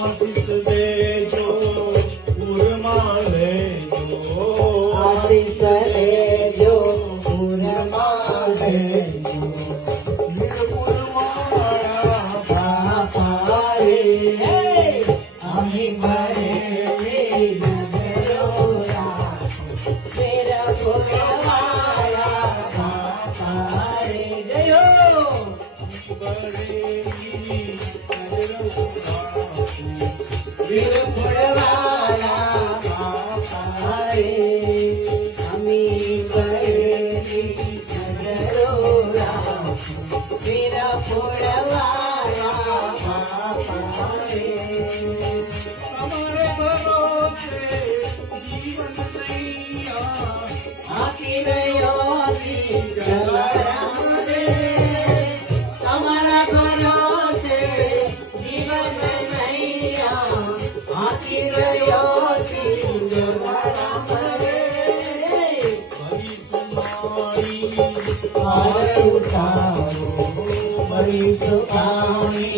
आशीष देजो उर्मा लेजो आशीष देजो उर्मा लेजो बापा रे अमी भरेली नगरोरा मेरा फुलवाया बापा रे जयो वीर फुलवाया बापा रे अमी भरेली नगरोरा मेरा फुलवाया बापा रे हमारे भरोसे जीवन नैया आकी गयो जलाराम रे हमारा भरोसे जीवन नैया आकी गयो जलाराम रे हरि तुम्हारी और उठाओ बड़ी सुखानी